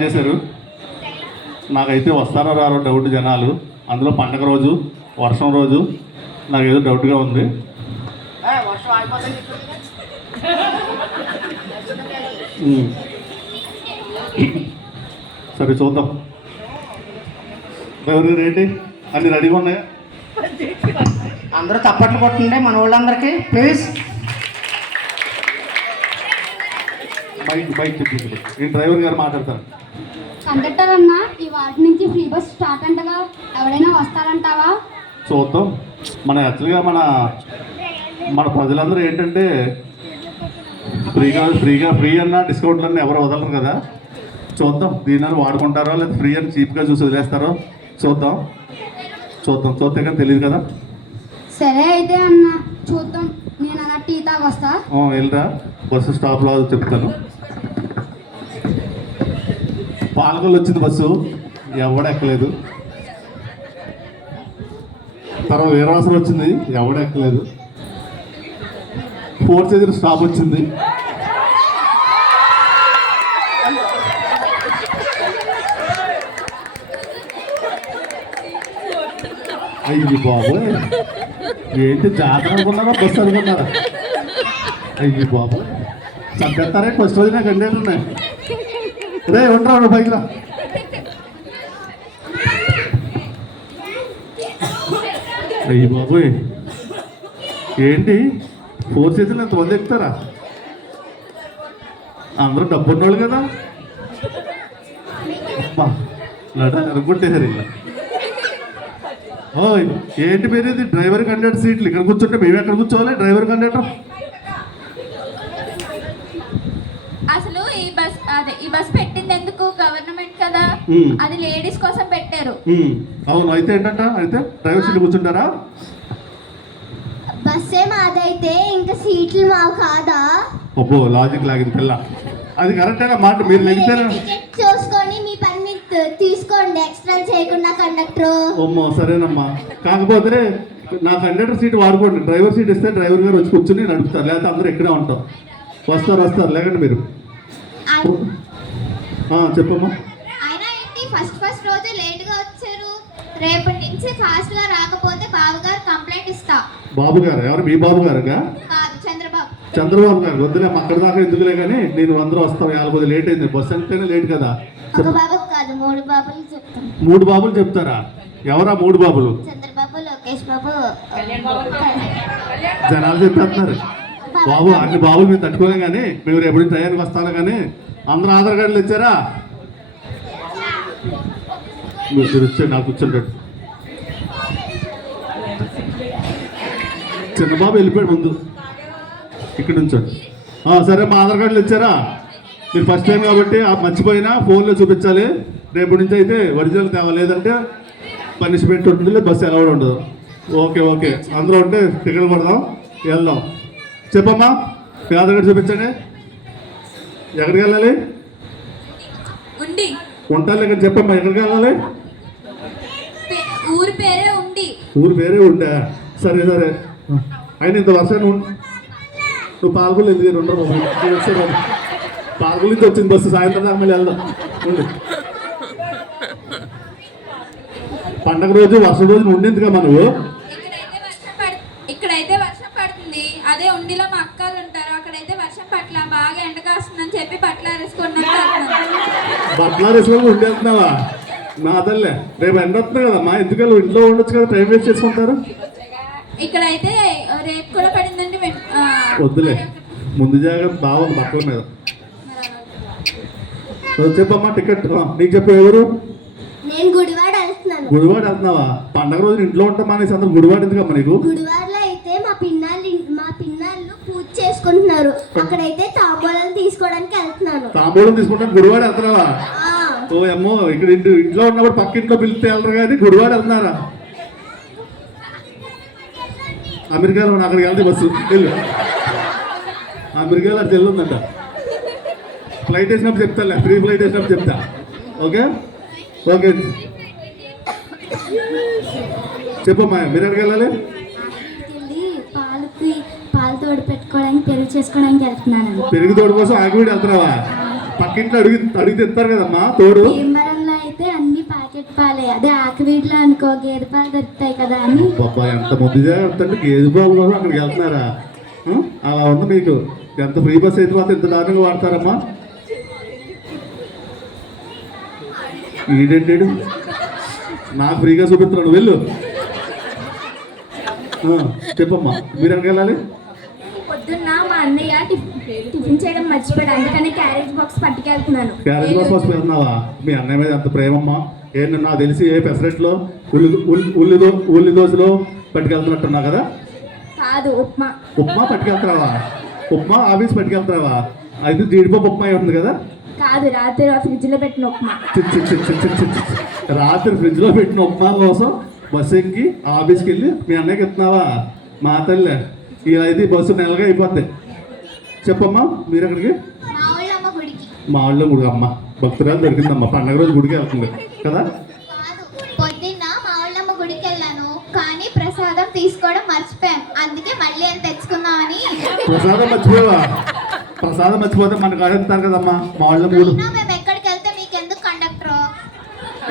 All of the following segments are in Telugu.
చేశారు. నాకైతే వస్తారో రారో డౌట్ జనాలు, అందులో పండగ రోజు వర్షం రోజు నాకు ఏదో డౌట్గా ఉంది. సరే చూద్దాం. ఎవరు రేటి అన్ని రెడీగా ఉన్నాయా? అందరూ తప్పట్లు కొట్టండి మన వాళ్ళందరికీ ప్లీజ్. బైక్ చెప్పింది ఈ డ్రైవర్ గారు మాట్లాడతారు. కండక్టర్ అన్న, ఈ వాటి నుంచి ఫ్రీ బస్ స్టార్ట్ అంటగా, ఎవరైనా వస్తారంటావా? చూద్దాం. యాక్చువల్గా మన ప్రజలందరూ ఏంటంటే ఫ్రీ అన్న డిస్కౌంట్లు అన్నీ ఎవరు వదలరు కదా. చూద్దాం దీనిని వాడుకుంటారో లేదా ఫ్రీ అని చీప్గా చూసి వదిలేస్తారో చూద్దాం. చూస్తే కానీ తెలియదు కదా. సరే అయితే అన్న, చూద్దాం. నేను అలా టీ తాగొస్తా. వెళ్ళరా, బస్సు స్టాప్లో చెప్తాను. పాలకొల్లు వచ్చింది బస్సు, ఎవడెక్కలేదు. తర్వాత వీరవాసన వచ్చింది, ఎవడెక్కలేదు. ఫోర్త్ ఎదురు స్టాప్ వచ్చింది. అయ్యి బాబోయ్, ఏంటి జాతర అనుకున్నారా బస్సు అనుకున్నారా? అయ్యి బాబోయ్, చంపేస్తారే ఫస్ట్ రోజు నాకు అండేళ్ళు ఉన్నాయి. రే ఉంటాడు బైక్ రా. అయ్యి బాబోయ్, ఏంటి ఫోర్ సీజన్ ఎంతమంది ఎక్కుతారా? అందరూ డబ్బు ఉన్నవాళ్ళు కదా. అనుకుంటేసారు ఇలా. ఏంటి పేరు ఇది? డ్రైవర్ కండక్టర్ సీట్లు. ఇక్కడ కూర్చుంటే మేము ఎక్కడ కూర్చోవాలి? Driver conductor. అసలు ఈ బస్ పెట్టింది ఎందుకు? గవర్నమెంట్ కదా, అది లేడీస్ కోసం పెట్టారు. అవును, అయితే ఏంటంట? అయితే డ్రైవర్ సీట్లు కూర్చుంటారా? బస్సే మాదైతే ఇంకా సీట్లు మావు కాదా? ఒబ్బో, లాజిక్ లాగింది పిల్ల. అది కరెక్టేనా మాట? మీరు లెగితేనే చూసుకొని మీ పని తీసుకోండి, ఎక్స్ట్రా చేయకుండా కండక్టర్. అమ్మో సరేనమ్మా. కాకపోతే నా కండక్టర్ సీట్ వాడుకోండి. డ్రైవర్ సీట్ ఇస్తే డ్రైవర్ గారు వచ్చి కూర్చుని నడుపుతారు, లేకపోతే అందరూ ఇక్కడే ఉంటాం. వస్తారు లేకండి మీరు. చెప్పమ్మా. అయినా ఏంటి ఫస్ట్ రోజు లేట్ గా వచ్చారు? రేపటి నుంచి ఫాస్ట్ గా రాకపోతే బాబు గారు కంప్లైంట్ ఇస్తా. బాబు గారు ఎవరు? మీ బాబు గారుగా? చంద్రబాబు గారు. వద్దులే, అక్కడ దాకా ఎందుకులే కానీ నేను అందరూ వస్తాం. 50 లేట్ అయింది. బస్సు అంటేనే లేట్ కదా. కాదు, 3 బాబులు చెప్తాను. 3 బాబులు చెప్తారా? ఎవరా 3 బాబులు? చంద్రబాబు, లోకేష్ బాబు, జనాలు చెప్పేస్తున్నారు. బాబు అన్ని బాబులు మేము తట్టుకోలేం కానీ మేము రేపటి నుంచి టయానికి వస్తాను. కానీ అందరూ ఆధార్ కార్డులు ఇచ్చారా? మీరు ఇచ్చే నాకు కూర్చుంటాడు. చిన్నబాబు వెళ్ళిపోయాడు ముందు, ఇక్కడ నుంచండి. సరే, మా ఆధార్ కార్డులు ఇచ్చారా? మీరు ఫస్ట్ టైం కాబట్టి మర్చిపోయినా ఫోన్లో చూపించాలి. రేపటి నుంచి అయితే ఒరిజినల్ తేవాలి, లేదంటే పనిష్మెంట్ ఉంటుంది, బస్సు ఎలా ఉండదు. ఓకే అందరూ ఉంటే టికెట్ కొడదాం, వెళ్దాం. చెప్పమ్మా, మీ ఆధార్ కార్డు చూపించండి. ఎక్కడికి వెళ్ళాలి? ఉంటాలి. ఇక్కడ చెప్పమ్మా, ఎక్కడికి వెళ్ళాలి? ఊరి పేరే ఉండి. ఊరి పేరే ఉండా? సరే అయినా ఇంత వర్షాన్ని నువ్వు పాల్గొలు ఎందుకు ఉండరు? పాల్గొల నుంచి వచ్చింది బస్సు, సాయంత్రం దాకా మళ్ళీ వెళ్దాం. పండగ రోజు వర్షం రోజు ఉండేందుగా నువ్వు. ఇక్కడైతే వర్షం పడుతుంది, అదే ఉండిలో మా అక్కలు ఉంటారు. అక్కడైతే వర్షం పట్ల బాగా ఎండ కాస్తుందని చెప్పి బట్టలు వేసుకొని ఉండేస్తున్నావా? నా తల్లే, రేపు ఎండ వస్తుంది కదమ్మా, ఎందుకని ఇంట్లో ఉండొచ్చు కదా, టైం వేస్ట్ చేసుకుంటారు. ఇక్కడైతే రేపు కూడా పడిందండి. వద్దులే, ముందు జాగ్రత్త బాగుంది బట్టల మీద. చెప్పమ్మా, టికెట్ నీకు చెప్పే ఎవరు? నేను గుడివాడ వెళ్తున్నావా? పండగ రోజు ఇంట్లో ఉంటాం అనేసి అందరూ గుడివాడ ఎందుకమ్మా నీకు? గుడివాడలో అయితే మా పిన్నాళ్ళు పూజ చేసుకుంటున్నారు. అక్కడైతే తాంబూలం తీసుకోవడానికి వెళ్తున్నాను. తాంబూలం తీసుకుంటాను గుడివాడ వెళ్తున్నావా? ఓ అమ్మో, ఇక్కడ ఇంట్లో ఉన్నప్పుడు పక్క ఇంట్లో పిలిస్తే వెళ్ళరు కానీ గుడివాడ వెళ్తున్నారా? అమెరికాలో అక్కడికి వెళ్తే బస్సు వెళ్ళు. అమెరికాలో అది వెళ్ళుందంట. ఫ్లైట్ వేసినప్పుడు చెప్తాలే, ఫ్రీ ఫ్లైట్ వేసినప్పుడు చెప్తా. ఓకే చెప్పమ్మా, మీరు ఎక్కడికి వెళ్ళాలి? పాలు తోడు పెట్టుకోవడానికి, పెరుగు చేసుకోవడానికి వెళ్తున్నాను. పెరుగు తోడు కోసం ఆగిపోయి వెళ్తున్నావా? పక్కింట్లో అడిగితే ఇస్తారు కదమ్మా తోడు. భీమవరంలో అయితే అన్ని ప్యాకెట్ పాలే, అదే ఆకివీటిలో అనుకో గేదె పాలు దొరుకుతాయి కదా అని. బాబా ఎంత ముందుగా వెళ్తాండి గేదె పాలు కోసం అక్కడికి వెళ్తున్నారా? అలా ఉంది మీకు. ఎంత ఫ్రీ బస్ అయితే మాత్రం ఇంత దారుణంగా వాడతారమ్మా. ఈడేంటాడు నాకు ఫ్రీగా చూపిస్తున్నాడు, వెళ్ళు. చెప్పమ్మా మీరు ఎక్కడికి వెళ్ళాలి? పొద్దున్న మా అన్నయ్య టిఫిన్ చేయడం మర్చిపోయాడు, అందుకని క్యారేజ్ బాక్స్ పట్టుకెళ్తున్నాను. క్యారేజ్ బాక్స్ వస్తున్నావా? మీ అన్నయ్య మీద ఎంత ప్రేమమ్మా. ఏంటి నాకు తెలిసి ఏ పెసరెట్లో ఉల్లి దోశలో పట్టుకెళ్తున్నట్టున్నా కదా? కాదు, ఉప్మా. ఉప్మా పట్టుకెళ్తావా? ఉప్మా ఆఫీస్ పట్టుకెళ్తావా? అయితే జీడిపప్పు ఉప్మా ఉంది కదా? కాదు, రాత్రి ఫ్రిడ్జ్ లో పెట్టిన ఉప్మా. రాత్రి ఫ్రిడ్జ్ లో పెట్టిన ఉప్మా కోసం బస్సు ఎక్కి ఆఫీస్కి వెళ్ళి మీ అన్నయ్యకి ఇస్తున్నావా? మా తల్లి ఇలా అయితే బస్సు నెలగా అయిపోద్ది. చెప్పమ్మా మీరు ఎక్కడికి? మా ఊళ్ళమ్మ గుడికి. మా ఊళ్ళో గుడి అమ్మ భక్తురాలు దొరికిందమ్మా. పండగ రోజు గుడికి వెళ్తుంది కదా? కాదు, పొద్దున్న మా ఊళ్ళమ్మ గుడికి వెళ్ళాను, కానీ ప్రసాదం తీసుకోవడం మర్చిపోయాం, అందుకే మళ్ళీ అని తెచ్చుకుందామని. ప్రసాదం మర్చిపోయావా? ప్రసాదం మర్చిపోతే మనకు అడుగుతారు కదమ్మా మా వాళ్ళ గుడి. అయినా మేము ఎక్కడికి వెళ్తే మీకెందుకు కండక్టర్?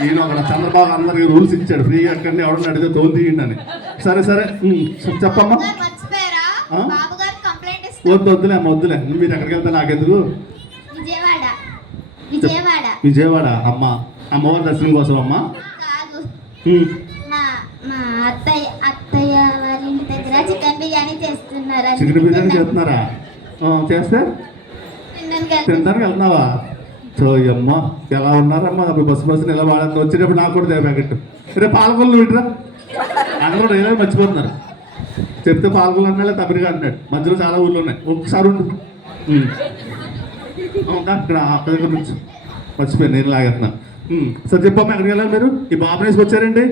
ఈయన ఒక చంద్రబాబు అందరికి రూల్స్ ఇచ్చాడు, ఫ్రీగా ఎక్కడిని ఎవడన్నా అడిగితే తోలు తీయండి అని. సరే సరే చెప్పమ్మా. బాబుగారు మర్చిపోయారా? ఆ? బాబుగారు కంప్లైంట్ ఇస్తారు. వద్దులే అమ్మ వద్దులే. మీరు ఎక్కడికి వెళ్తే నాకెందుకు? విజయవాడ. విజయవాడ విజయవాడ అమ్మ అమ్మవారి దర్శనం కోసం అమ్మా? కాదు, ఉమ్. మా మా అత్తయ్య వాళ్ళ ఇంటి దగ్గర చికెన్ బిర్యానీ చేస్తున్నారు. చికెన్ బిర్యానీ చేస్తున్నారా? చేస్తే తినడానికి వెళ్తున్నావా? అమ్మ ఎలా ఉన్నారమ్మా? బస్సుని ఎలా వాడాలి? వచ్చేటప్పుడు నాకు కూడా ప్యాకెట్. రేపు పాలకొల్లు వింటరా? అందరూ ఏదో మర్చిపోతున్నారు. చెప్తే పాలకొల్లు అన్నాడే తమిళగా అన్నాడు. మధ్యలో చాలా ఊళ్ళు ఉన్నాయి. ఒకసారి ఉండు. ఇక్కడ అక్క దగ్గర నుంచి మర్చిపోయాను, నేను లాగేస్తున్నా. సరే చెప్పమ్మా ఎక్కడికి వెళ్ళాలి మీరు? ఈ బాబుని వేసుకొచ్చారండి?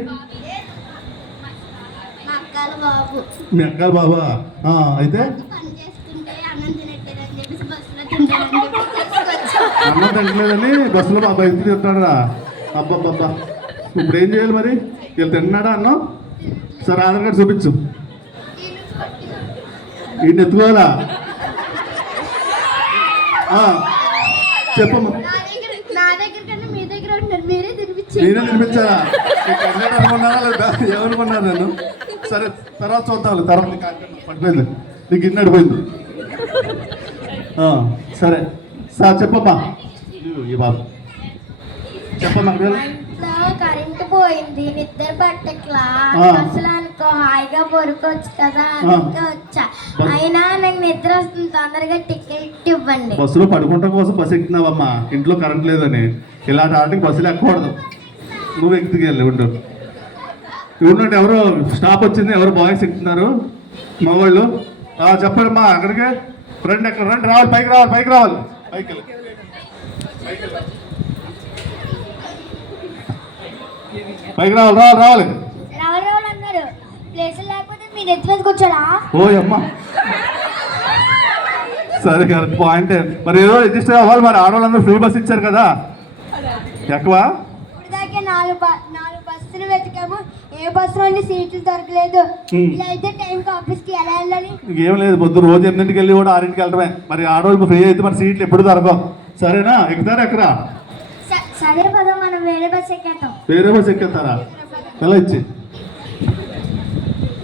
మా అక్కల బాబు మీ అక్కల బాబా? అయితే పని చేసుకుంటే అన్నం తినట్లేదని చెప్పేసి బస్సులో తింటారని చెప్పి తీసుకొచ్చాం. అన్నం తింటలేదని బస్సులో బాబా ఎత్తి తింటాడా? అబ్బబ్బబ్బా, ఇప్పుడు ఏం చేయాలి మరి? వీళ్ళు తిన్నాడా అన్నం? సరే ఆధార్ కార్డు చూపించు. ఈయన ఎత్తుకోవాలా? చెప్పమ్మా. నా దగ్గర కన్నా మీ దగ్గర ఉంటారు, మీరే తినిపించి. నేనే తినిపించాలా? అనుకున్నారా లేదా ఏమనుకున్నారు నేను? సరే తర్వాత చూద్దాం. తర్వాత పడిపోయింది, నీకు ఇన్ని అడిపోయింది. సరే సార్ చెప్పమ్మా. ఈ బాబు చెప్పమ్మా. ఇంట్లో కరెంట్ పోయింది, నిద్ర పట్టట్లా. అసలు అనుకో హాయిగా పడుకోవచ్చు కదా అందుకే వచ్చా. అయినా నాకు నిద్ర వస్తుంది, తొందరగా టికెట్ ఇవ్వండి. బస్సులో పడుకుంటాం కోసం బస్సు ఎక్కుతున్నావమ్మా. ఇంట్లో కరెంట్ లేదని ఇలాంటి ఆటకి బస్సులు ఎక్కకూడదు. నువ్వు ఎక్కికి వెళ్ళి ఉండు. ఉండండి, ఎవరో స్టాప్ వచ్చింది, ఎవరు బాయ్స్ ఎక్కుతున్నారు మా వాళ్ళు. చెప్పండి మా అక్కడికి రండి. ఎక్కడ రండి, రావాలి, పైకి రావాలి, పైకి రావాలి, పైకి వెళ్ళి పైకి రావాలి, రావాలి. రావాలి అన్నారు, ప్లేస్ లేకపోతే మీ నెత్తి మీదకి వచ్చాడా? ఓ అమ్మ, సరే కరెక్ట్ పాయింట్. మరి ఏదో రిజిస్టర్ అవ్వాలి. మరి ఆడవాళ్ళందరూ ఫ్రీ బస్ ఇచ్చారు కదా, ఎక్కువ. ఇప్పటిదాకా నాలుగు బస్సులు వెతికాము, ఏ బస్సులో సీట్లు దొరకలేదు. ఇలా అయితే టైంకి ఆఫీస్కి ఎలా వెళ్ళాలి? ఏం లేదు, పొద్దు రోజు 8ంటికి వెళ్ళి కూడా 6ంటికి వెళ్ళడమే. మరి ఆడవాళ్ళు ఫ్రీ అయితే మరి సీట్లు ఎప్పుడు దొరకవు. సరేనా? ఎక్కుతారా ఎక్కరా? సరే పద, మనం వేరే బస్ ఎక్కేద్దాం. వేరే బస్ ఎక్కేస్తారా? ఎలా ఇచ్చి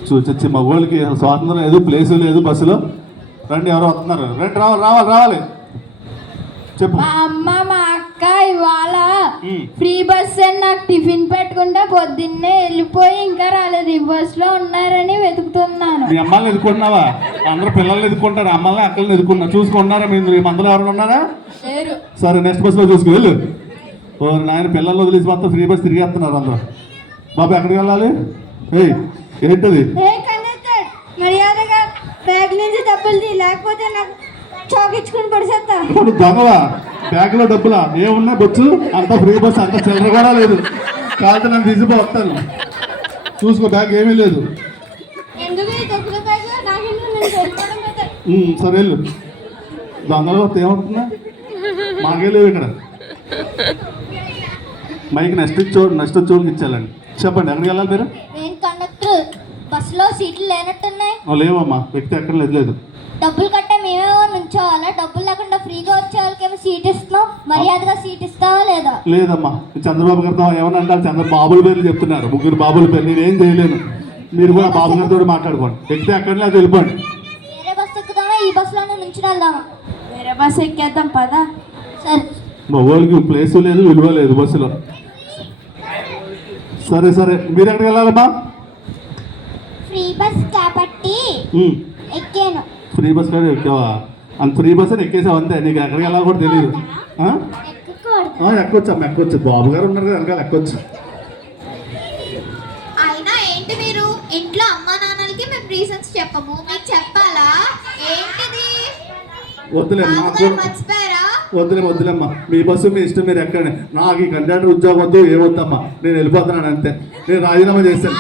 చూచొచ్చి మగవాళ్ళకి స్వాతంత్రం లేదు, ప్లేసు లేదు బస్సులో. రండి, ఎవరో వస్తున్నారు, రండి, రావాలి. చెప్పు. మా అమ్మ మా అక్క ఇవాళ ఫ్రీ బస్ అని నాకు టిఫిన్ పెట్టుకుంటే పొద్దున్నే వెళ్ళిపోయి ఇంకా రాలేదు. ఈ బస్ లో ఉన్నారని వెతుకుతున్నాను. మీ అమ్మాయిని ఎదుర్కొన్నావా? అందరూ పిల్లల్ని ఎదుర్కొంటారు, అమ్మాయిని అక్కల్ని ఎదుర్కొన్నా. చూసుకున్నారా మీరు? మందులో ఎవరైనా ఉన్నారా? లేరు. సరే నెక్స్ట్ బస్సులో చూసుకు వెళ్ళు. నాయన పిల్లలు వదిలేసి మొత్తం ఫ్రీ బస్ తిరిగేస్తున్నారు అందరూ. బాబు ఎక్కడికి వెళ్ళాలి? ఏంటది? మర్యాదగా బ్యాగ్ నుంచి డబ్బులు లేకపోతే నాకు చాకిచ్చుకుని పడిసేస్తా. ఇప్పుడు దొంగవా? బ్యాగ్లో డబ్బులా? ఏమున్నా బొచ్చు? అంత ఫ్రీ బస్, అంత చిల్లర కూడా లేదు. కాదు నన్ను తీసిపో, వస్తాను. చూసుకో, బ్యాగ్ ఏమీ లేదు. సరే వెళ్ళు. దొంగలు వస్తే ఏమవుతుందా? మాకే లేవు ఇక్కడ. మైక్ నెక్స్ట్ చోటుకి ఇచ్చేయాలండి. చెప్పండి, ఎక్కడికి వెళ్ళాలి మీరు? నేను కండక్టర్, బస్సులో సీట్లు లేనట్టున్నాయి. లేవమ్మా, వ్యక్తి ఎక్కడ లేదు. డబ్బులు కట్టే మేమేమో నుంచోవాలా? డబ్బులు లేకుండా ఫ్రీగా వచ్చే వాళ్ళకేమో సీట్ ఇస్తున్నాం. మర్యాదగా సీట్ ఇస్తావా లేదా? లేదమ్మా చంద్రబాబు గారితో ఏమన్నా అంటారు, బాబుల పేర్లు చెప్తున్నారు, 3 బాబుల పేర్లు, నేనేం చేయలేను. మీరు కూడా బాబు గారితో మాట్లాడుకోండి. ఎక్కితే అక్కడనే అది వెళ్ళిపోండి. వేరే బస్సు ఎక్కుదామా, ఈ బస్సులోనే నుంచి వెళ్దామా? వేరే బస్ ఎక్కేద్దాం పదా. సరే. మా వాళ్ళకి ప్లేసు లేదు, విలువ లేదు బస్సులో. సరే సరే, మీరు ఎక్కడికి వెళ్ళాలమ్మా? ఫ్రీ బస్ కాబట్టి ఎక్కాను. ఫ్రీ బస్ కానీ ఎక్కావా? అంత ఫ్రీ బస్ అని ఎక్కేసావు అంతే, నీకు ఎక్కడికి వెళ్ళాలి కూడా తెలియదు. ఎక్కకూడదు. ఎక్కొచ్చు అమ్మ, ఎక్కొచ్చు. బాబు గారు ఉన్నారు కదా వెనకాల, ఎక్కొచ్చు. అయినా ఏంటి మీరు ఇంట్లో అమ్మా నాన్నలకి మేము రీజన్స్ చెప్పము, మీకు చెప్పాలా ఏంటిది? వద్దులేమ్మా, బాబుగారు మర్చిపోయారా? వద్దులేమ్మా, మీ బస్సు మీ ఇష్టం, మీరు ఎక్కండి. నాకు ఈ కండక్టర్ ఉద్యోగం వద్దు, ఏమొద్దమ్మా, నేను వెళ్ళిపోతున్నాను అంతే. నేను రాజీనామా చేశాను.